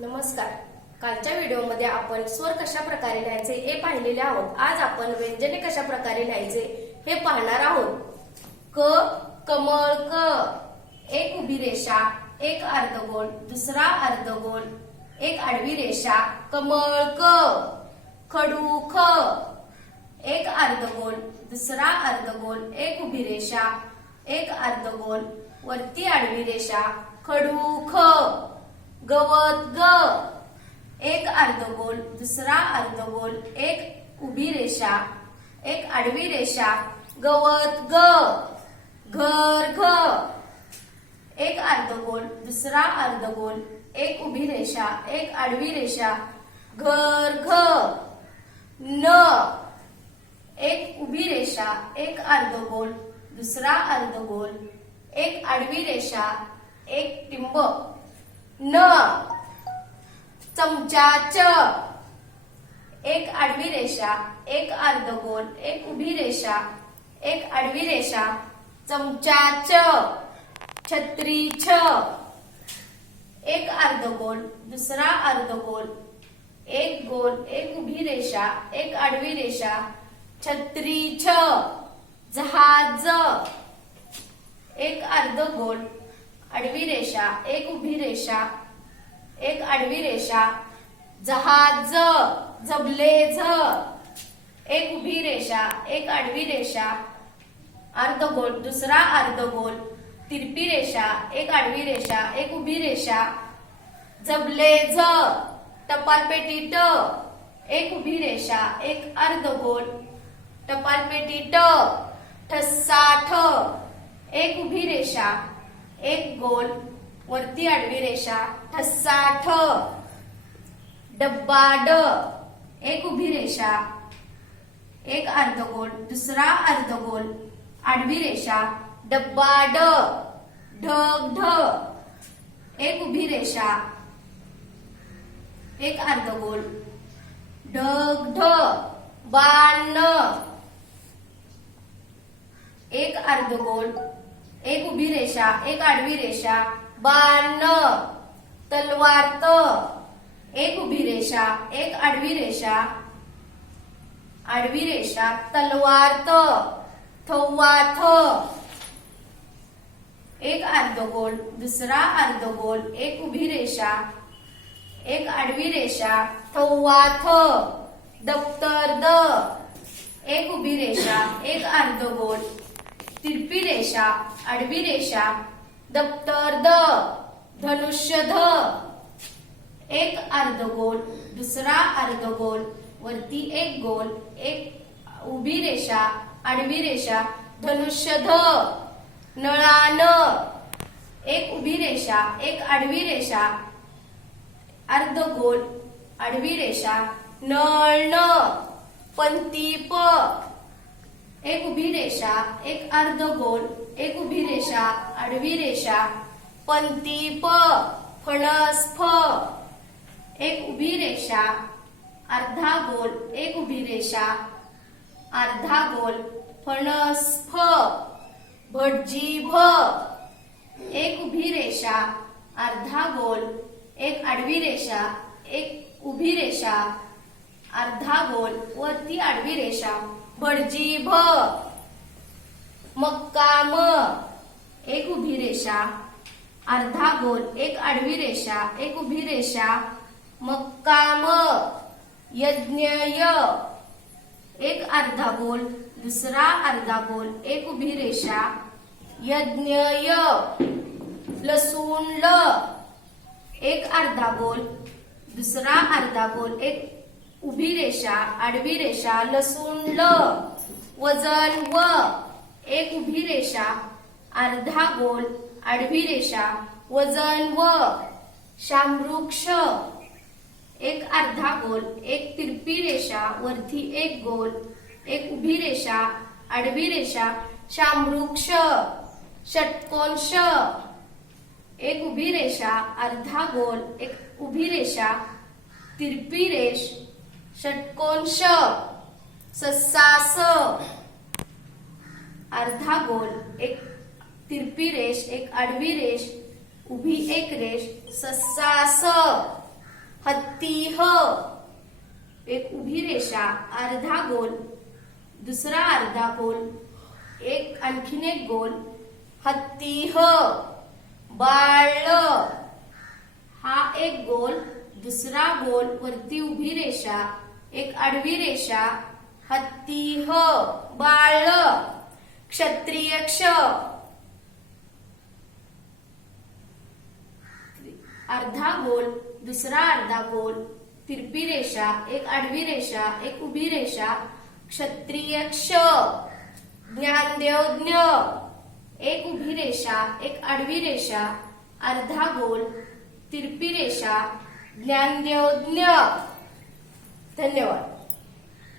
नमस्कार. कालच्या व्हिडिओमध्ये आपण स्वर कशा प्रकारे लिहायचे हे पाहिलेले आहोत. आज आपण व्यंजने कशा प्रकारे लिहायचे हे पाहणार आहोत. क कमळ क, एक उभी रेषा, एक अर्धगोल, दुसरा अर्धगोल, एक आडवी रेषा, कमळ क. खडू ख, एक अर्धगोल, दुसरा अर्धगोल, एक उभी रेषा, एक अर्धगोल, वरती आडवी रेषा, खडू ख. गवत ग, एक अर्धगोल, दुसरा अर्धगोल, एक उभी रेषा, एक आडवी रेषा, गवत ग. घर घ, एक अर्धगोल, दुसरा अर्धगोल, एक उभी रेषा, एक आडवी रेषा, घर घ. न, एक उभी रेषा, एक अर्धगोल, दुसरा अर्धगोल, एक आडवी रेषा, एक टिंब. न, चमचा च, एक आडवी रेषा, एक अर्धगोल, एक उभी रेषा, एक आडवी रेषा, चमचा च. छत्री छ, एक अर्धगोल, दुसरा अर्धगोल, एक गोल, एक उभी रेषा, एक आडवी रेषा, छत्री छ. जहाज, एक अर्धगोल, आडवी रेषा, एक उभी रेषा, एक आडवी रेषा, जहाज. झबले झ, एक उभी रेषा, एक आडवी रेषा, अर्धगोल, दुसरा अर्धगोल, तिरपी रेषा, एक आडवी रेषा, एक उभी रेषा, झबले झ. टपालपेटी ट, एक उभी रेषा, एक अर्धगोल, टपालपेटी ट. ठसा ठ, एक उभी रेषा, एक गोल, वरती आडवी रेषा, ठसा ठ. डब्बा ड, एक उभी रेषा, एक अर्धगोल, दुसरा अर्धगोल, आडवी रेषा, डब्बा ड. ढग ढ, एक उभी रेषा, एक अर्धगोल, ढग ढ. बाण, एक अर्धगोल, एक उभी रेषा, एक आडवी रेषा, बाण. तलवार त, एक उभी रेषा, एक आडवी रेषा, आडवी रेषा, तलवार त. थव्वा थ, एक अर्धगोल, दुसरा अर्धगोल, एक उभी रेषा, एक आडवी रेषा, थव्वा थ. दप्तर द, एक उभी रेषा, एक अर्धगोल, तिरपी रेषा, आडवी रेषा, दप्तर द. धनुष्य ध, एक अर्धगोल, दुसरा अर्धगोल, वरती एक गोल, एक उभी रेषा, आडवी रेषा, धनुष्य ध. नळान, एक उभी रेषा, एक आडवी रेषा, अर्धगोल, आडवी रेषा, नळ न. पंती प, एक उभी रेषा, एक अर्धगोल, एक उभी रेषा, आडवी रेषा, पंती प. फणस फ, एक उभी रेषा, अर्धा गोल, एक उभी रेषा, अर्धा गोल, फणस फ. भटजी भ, एक उभी रेषा, अर्धा गोल, एक आडवी रेषा, एक उभी रेषा, अर्धा गोल, वरती आडवी रेषा, भटजी भ. मक्का म, एक उभी रेषा, अर्धा गोल, एक आडवी रेषा, एक उभी रेषा, मक्का म. यज्ञ य, एक अर्धा गोल, दुसरा अर्धा गोल, एक उभी रेषा, यज्ञ य. लसूण ल, एक अर्धा गोल, दुसरा अर्धा गोल, एक उभी रेषा, आडवी रेषा, लसूण ल. वजन व, एक उभी रेषा, अर्धा गोल, आडवी रेषा, वजन व. शामवृक्ष, एक अर्धा गोल, एक तिरपी रेषा, वरती एक गोल, एक उभी रेषा, आडवी रेषा, शामवृक्ष. षटकोन ष, एक उभी रेषा, अर्धा गोल, एक उभी रेषा, तिरपी रेष, षटकोन ष. ससा स, अर्धा गोल, एक तिरपी रेष, एक आडवी रेष, उभी एक रेष, ससा स. हत्ती ह, एक उभी रेषा, अर्धा गोल, दुसरा अर्धा गोल, एक आणखीन एक गोल, हत्ती ह. बाळ ल, हा एक गोल, दुसरा गोल, वरती उभी रेषा, एक आडवी रेषा, हत्ती ह. बाळ ल. क्षत्रिय क्ष, अर्धा गोल, दुसरा अर्धा गोल, तिरपी रेषा, एक आडवी रेषा, एक उभी रेषा, क्षत्रिय क्ष. ज्ञानदेव ज्ञ, एक उभी रेषा, एक आडवी रेषा, अर्धा गोल, तिरपी रेषा, ज्ञानदेव ज्ञ. धन्यवाद.